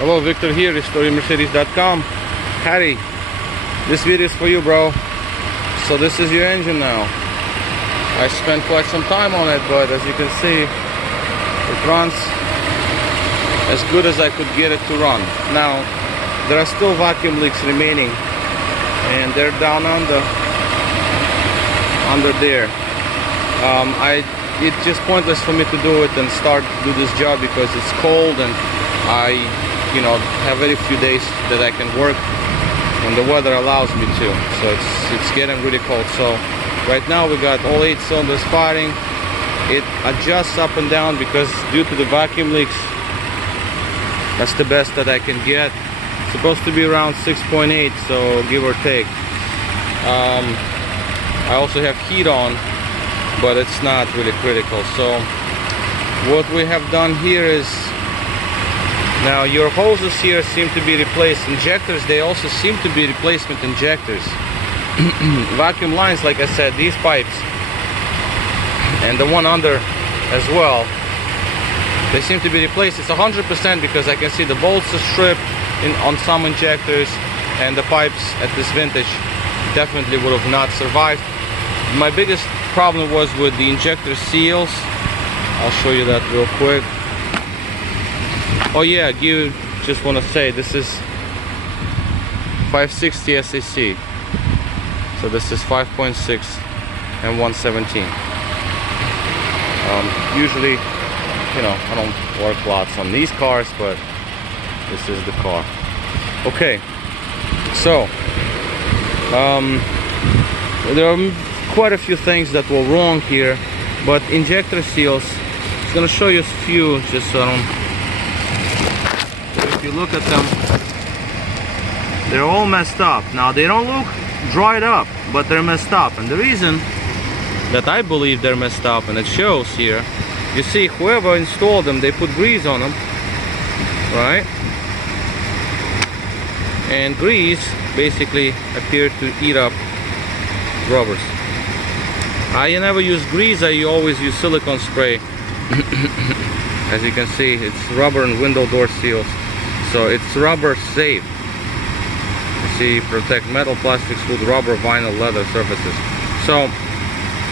Hello, Victor here, RestoreYourMercedes.com. Harry, this video is for you, bro. So this is your engine now. I spent quite some time on it, but as you can see, it runs as good as I could get it to run. Now, there are still vacuum leaks remaining, and they're down under there. It's just pointless for me to do it and do this job because it's cold, and I have very few days that I can work when the weather allows me to. So it's getting really cold. So right now we got all 8 cylinders firing. It adjusts up and down because due to the vacuum leaks, that's the best that I can get. It's supposed to be around 6.8, so give or take. I also have heat on, but it's not really critical. So what we have done here is, now your hoses here seem to be replaced. Injectors, they also seem to be replacement injectors. Vacuum lines, like I said, these pipes and the one under as well, they seem to be replaced. It's 100% because I can see the bolts are stripped on some injectors, and the pipes at this vintage definitely would have not survived. My biggest problem was with the injector seals. I'll show you that real quick. Oh yeah, you just want to say this is 560 SAC. So this is 5.6 and 117. Usually, I don't work lots on these cars, but this is the car. Okay, so there are quite a few things that were wrong here, but injector seals, I'm gonna show you a few just so I don't. If you look at them, they're all messed up. Now they don't look dried up, but they're messed up, and the reason that I believe they're messed up, and it shows here, you see whoever installed them, they put grease on them, right? And grease basically appeared to eat up rubbers. I never use grease, I always use silicone spray. As you can see, it's rubber and window door seals, so it's rubber safe. You see, protect metal, plastics, wood, rubber, vinyl, leather surfaces. So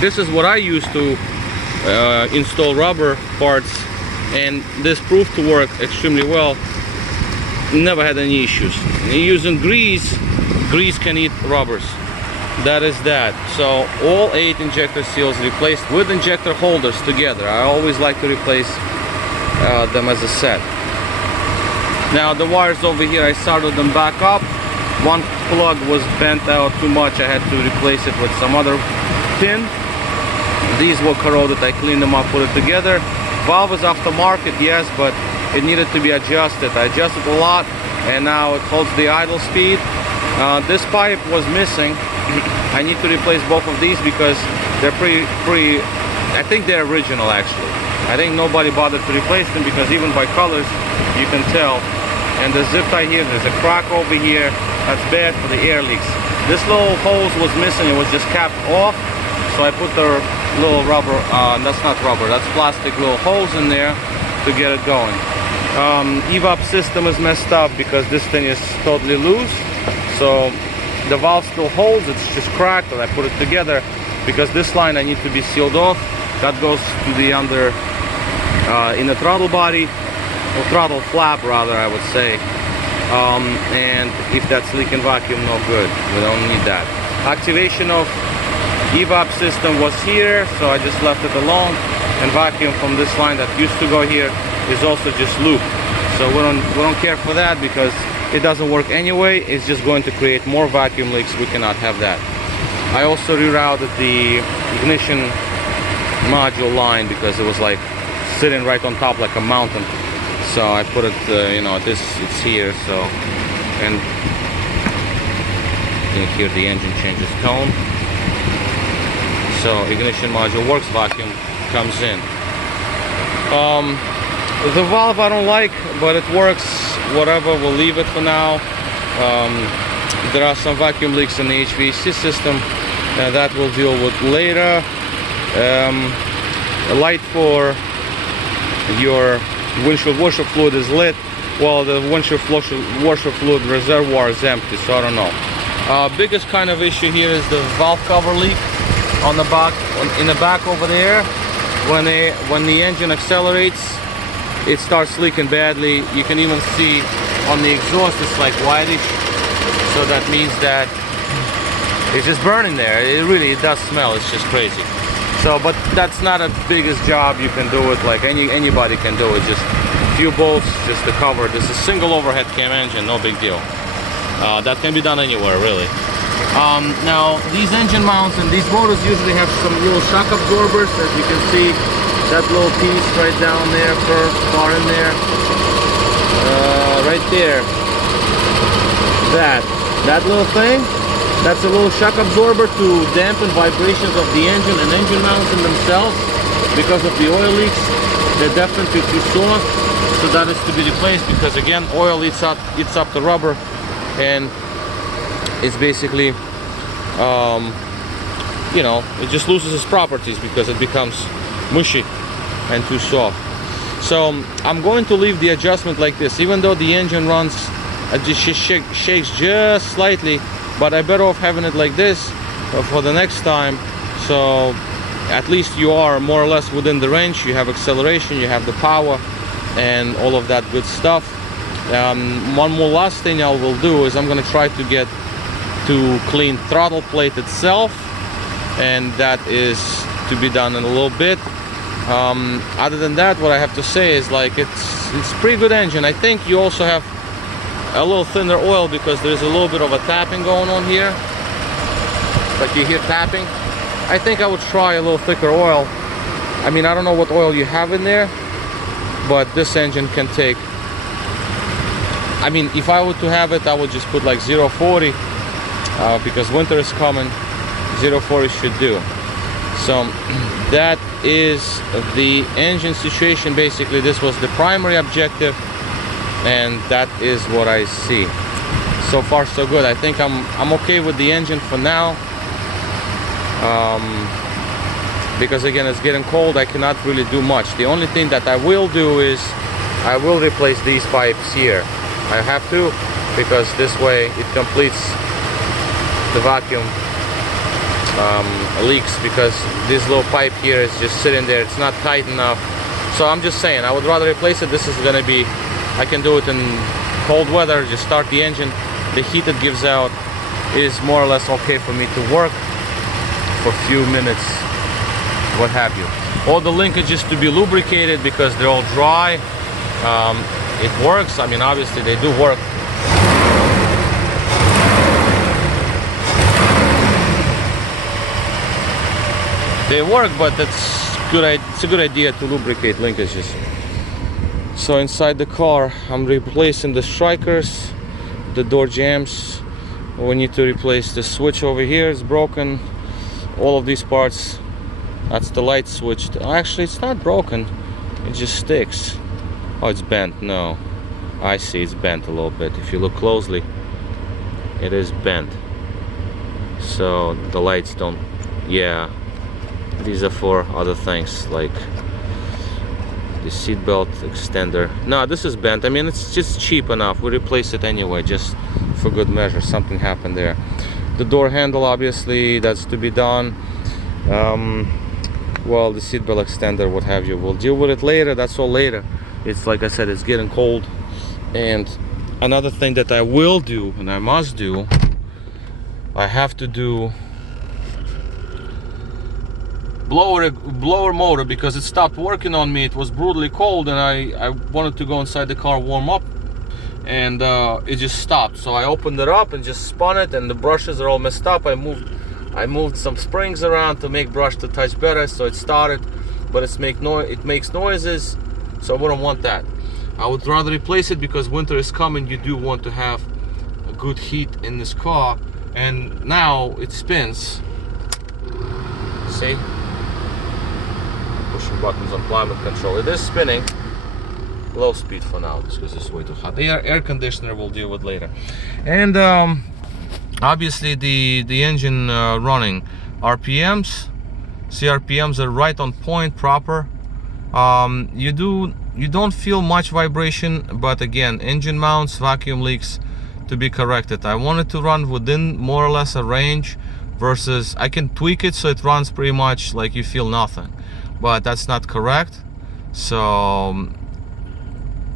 this is what I use to install rubber parts, and this proved to work extremely well. Never had any issues. Using grease can eat rubbers. That is that. So all 8 injector seals replaced with injector holders together. I always like to replace them as a set. Now the wires over here, I soldered them back up. One plug was bent out too much. I had to replace it with some other tin. These were corroded. I cleaned them up, put it together. Valve is aftermarket, yes, but it needed to be adjusted. I adjusted a lot, and now it holds the idle speed. This pipe was missing. I need to replace both of these because they're I think they're original actually. I think nobody bothered to replace them because even by colors you can tell. And the zip tie here, there's a crack over here. That's bad for the air leaks. This little hose was missing. It was just capped off, so I put the little rubber, that's not rubber, that's plastic little holes in there to get it going. Evap system is messed up because this thing is totally loose, so the valve still holds, it's just cracked, and I put it together because this line I need to be sealed off. That goes to the under in the throttle body, or throttle flap rather, I would say. And if that's leaking vacuum, no good, we don't need that. Activation of evap system was here, so I just left it alone, and vacuum from this line that used to go here is also just looped, so we don't care for that because it doesn't work anyway. It's just going to create more vacuum leaks. We cannot have that. I also rerouted the ignition module line because it was like sitting right on top like a mountain, so I put it it's here, so, and you can hear the engine changes tone. So ignition module works, vacuum comes in. The valve I don't like, but it works, whatever, we'll leave it for now. There are some vacuum leaks in the HVAC system that we'll deal with later. A light for your windshield washer fluid is lit. well, the windshield washer fluid reservoir is empty, so I don't know. Biggest kind of issue here is the valve cover leak on the back, in the back over there. When the engine accelerates, it starts leaking badly. You can even see on the exhaust it's like whitish, so that means that it's just burning there. It does smell. It's just crazy. So, but that's not a biggest job. You can do it, like anybody can do it. Just a few bolts just to cover. This is a single overhead cam engine, no big deal. That can be done anywhere, really. Now, these engine mounts and these motors usually have some little shock absorbers, as you can see. That little piece right down there, far in there. Right there. That little thing. That's a little shock absorber to dampen vibrations of the engine and engine mounts in themselves. Because of the oil leaks, they're definitely too soft, so that is to be replaced, because again, oil eats up the rubber, and it's basically, you know, it just loses its properties because it becomes mushy and too soft. So I'm going to leave the adjustment like this, even though the engine runs, it just shakes just slightly. But I'm better off having it like this for the next time, so at least you are more or less within the range. You have acceleration, you have the power, and all of that good stuff. One more last thing I will do is I'm going to try to get to clean throttle plate itself, and that is to be done in a little bit. Other than that, what I have to say is, like, it's pretty good engine. I think you also have a little thinner oil because there's a little bit of a tapping going on here, like you hear tapping. I think I would try a little thicker oil. I mean, I don't know what oil you have in there, but this engine can take, I mean, if I were to have it, I would just put like 0.40 because winter is coming. 0.40 should do. So that is the engine situation. Basically, this was the primary objective, and that is what I see. So far so good. I think I'm okay with the engine for now, because again, it's getting cold. I cannot really do much. The only thing that I will do is I will replace these pipes here. I have to, because this way it completes the vacuum leaks, because this little pipe here is just sitting there. It's not tight enough. So I'm just saying, I would rather replace it. This is going to be, I can do it in cold weather. Just start the engine. The heat it gives out is more or less okay for me to work for a few minutes, what have you. All the linkages to be lubricated because they're all dry. It works. I mean, obviously they do work. They work, but it's a good idea to lubricate linkages. So inside the car, I'm replacing the strikers, the door jambs. We need to replace the switch over here. It's broken. All of these parts. That's the light switch. Actually, it's not broken. It just sticks. Oh, it's bent. No, I see. It's bent a little bit. If you look closely, it is bent. So the lights don't. Yeah. These are for other things, like the seat belt extender. No, this is bent. I mean, it's just cheap enough. We replace it anyway, just for good measure. Something happened there. The door handle, obviously, that's to be done. Well, the seat belt extender, what have you. We'll deal with it later. That's all later. It's like I said, it's getting cold. And another thing that I will do, and I must do, I have to do blower motor, because it stopped working on me. It was brutally cold, and I wanted to go inside the car, warm up, and it just stopped. So I opened it up and just spun it, and the brushes are all messed up. I moved some springs around to make brush to touch better, so it started, but it makes noises, so I wouldn't want that. I would rather replace it, because winter is coming. You do want to have a good heat in this car, and now it spins. See? Pushing buttons on climate control. It is spinning. Low speed for now, because it's way too hot. The air conditioner we'll deal with later. And obviously the engine running. RPMs. See, RPMs are right on point, proper. You do you don't feel much vibration, but again, engine mounts, vacuum leaks to be corrected. I want it to run within more or less a range, versus I can tweak it so it runs pretty much like you feel nothing, but that's not correct. So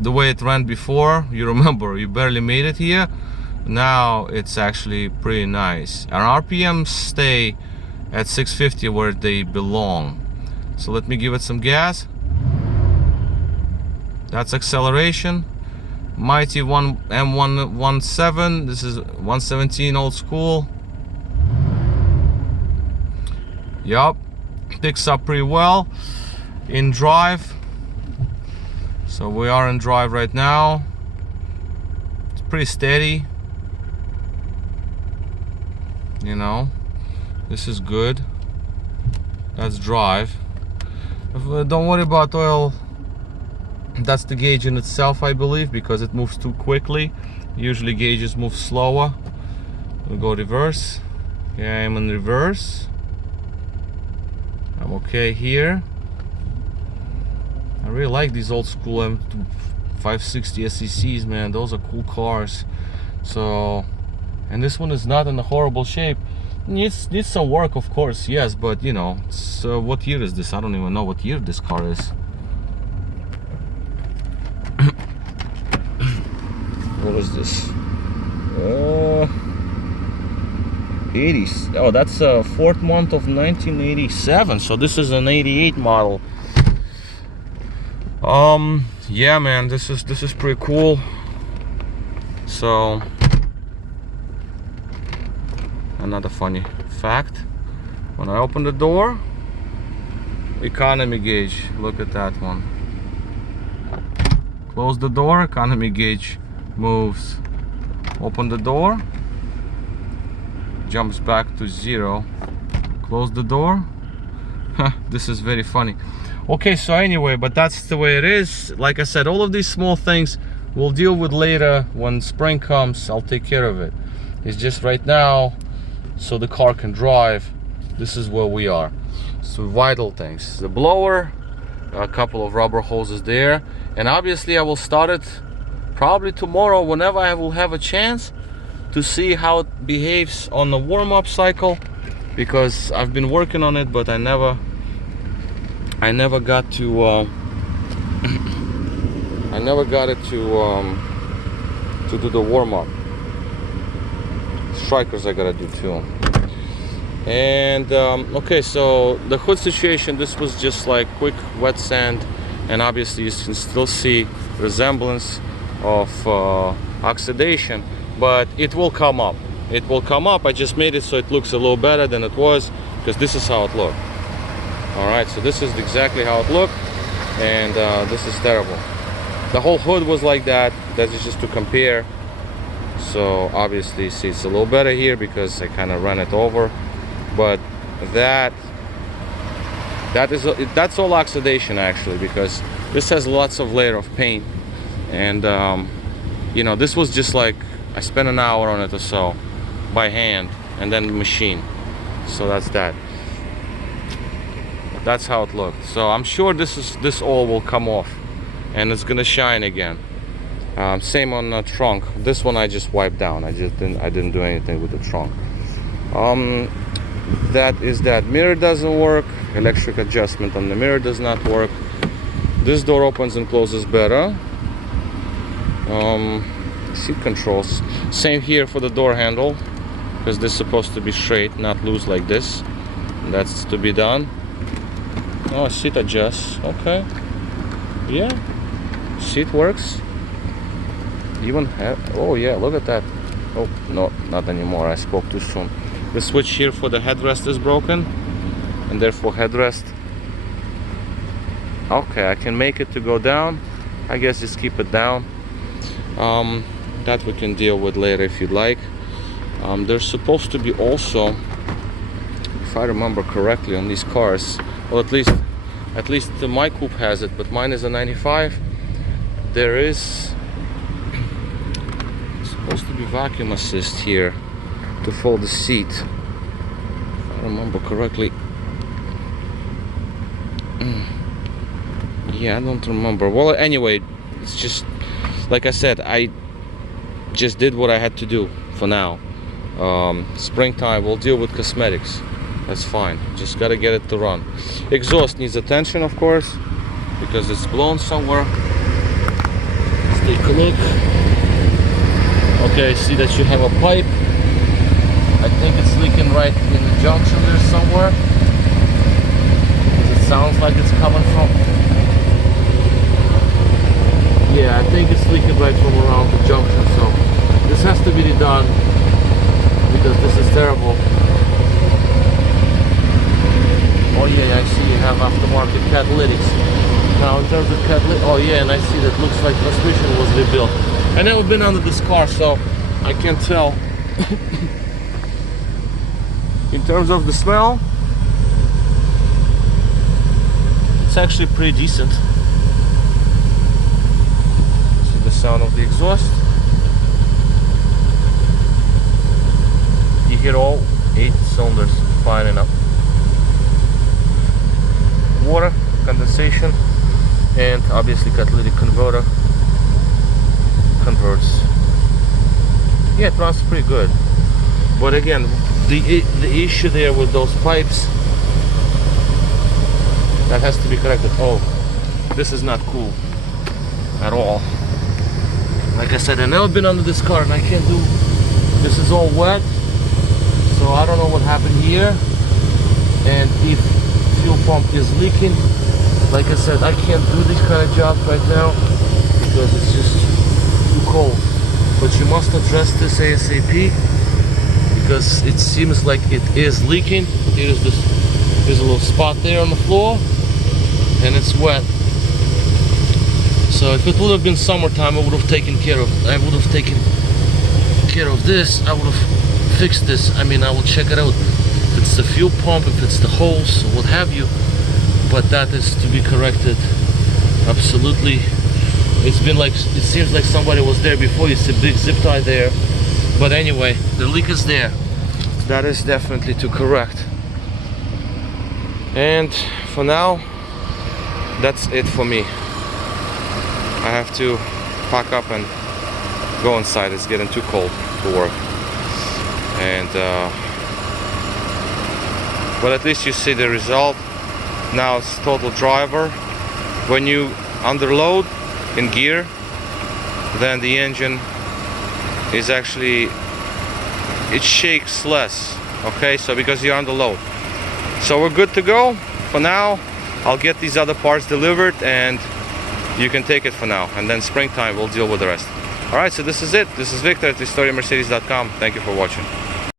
the way it ran before, you remember, you barely made it here. Now it's actually pretty nice, and RPMs stay at 650 where they belong. So let me give it some gas. That's acceleration. Mighty M117. This is 117 old school. Yup, picks up pretty well in drive. So we are in drive right now. It's pretty steady. You know, this is good. That's drive. Don't worry about oil. That's the gauge in itself, I believe, because it moves too quickly. Usually gauges move slower. We'll go reverse. Yeah, I'm in reverse. I'm okay here. I really like these old school M560 SECs, man. Those are cool cars. So, and this one is not in a horrible shape. Needs some work, of course, yes, but you know, so what year is this? I don't even know what year this car is. What is this? 80s. Oh, that's fourth month of 1987. So this is an 88 model. Yeah, man, this is pretty cool. So another funny fact: when I open the door, economy gauge. Look at that one. Close the door, economy gauge moves. Open the door, jumps back to 0. Close the door. This is very funny. Okay, so anyway, but that's the way it is. Like I said, all of these small things we'll deal with later. When spring comes, I'll take care of it. It's just right now, so the car can drive, this is where we are. So vital things: the blower, a couple of rubber hoses there, and obviously I will start it probably tomorrow whenever I will have a chance to see how it behaves on the warm-up cycle, because I've been working on it, but I never got to I never got it to do the warm-up. Strikers I gotta do too. And okay, so the hood situation, this was just like quick wet sand, and obviously you can still see resemblance of oxidation, but it will come up. It will come up. I just made it so it looks a little better than it was, because this is how it looked. All right, so this is exactly how it looked, and this is terrible. The whole hood was like that. That is just to compare. So obviously, see, it's a little better here because I kind of ran it over, but that's all oxidation actually, because this has lots of layer of paint, and you know, this was just like I spent an hour on it or so by hand, and then machine. So that's that. That's how it looked. So I'm sure this all will come off, and it's gonna shine again. Same on the trunk. This one I just wiped down. I didn't do anything with the trunk. That mirror doesn't work. Electric adjustment on the mirror does not work. This door opens and closes better. Seat controls, same here for the door handle, because this is supposed to be straight, not loose like this. That's to be done. Oh, seat adjusts. Okay, yeah, seat works. Even have, oh yeah, look at that. Oh no, not anymore, I spoke too soon. The switch here for the headrest is broken, and therefore headrest. Okay, I can make it to go down. I guess just keep it down. That we can deal with later if you'd like. There's supposed to be also, if I remember correctly, on these cars, well, at least my coupe has it, but mine is a 95. There is supposed to be vacuum assist here to fold the seat, if I remember correctly. Yeah, I don't remember. Well, anyway, it's just like I said, I just did what I had to do for now. Springtime, we'll deal with cosmetics. That's fine. Just gotta get it to run. Exhaust needs attention, of course, because it's blown somewhere. Let's take a look. Okay, I see that you have a pipe. I think it's leaking right in the junction there somewhere. It sounds like it's coming from... Yeah, I think it's leaking right from around the junction, so this has to be done because this is terrible. Oh yeah, I see you have aftermarket catalytics. Now in terms of catalytic, oh yeah, and I see that looks like transmission was rebuilt. I've never been under this car, so I can't tell. In terms of the smell, it's actually pretty decent. See the sound of the exhaust. You hear all 8 cylinders firing up. Water, condensation, and obviously catalytic converter converts. Yeah, it runs pretty good. But again, the issue there with those pipes, that has to be corrected. Oh, this is not cool at all. Like I said, I've never been under this car and I can't do, this is all wet, so I don't know what happened here. And if fuel pump is leaking, like I said, I can't do these kind of jobs right now because it's just too cold. But you must address this ASAP because it seems like it is leaking. There's a little spot there on the floor and it's wet. So if it would have been summertime, I would have taken care of this. I would have fixed this. I mean, I will check it out. If it's the fuel pump, if it's the hose, or what have you. But that is to be corrected. Absolutely. It's been like, it seems like somebody was there before. You see a big zip tie there. But anyway, the leak is there. That is definitely to correct. And for now, that's it for me. I have to pack up and go inside. It's getting too cold to work. And but at least you see the result. Now it's total driver. When you underload in gear, then the engine is actually, it shakes less. Okay, so because you're under load. So we're good to go for now. I'll get these other parts delivered and you can take it for now, and then springtime we'll deal with the rest. Alright, so this is it. This is Victor at RestoreYourMercedes.com. Thank you for watching.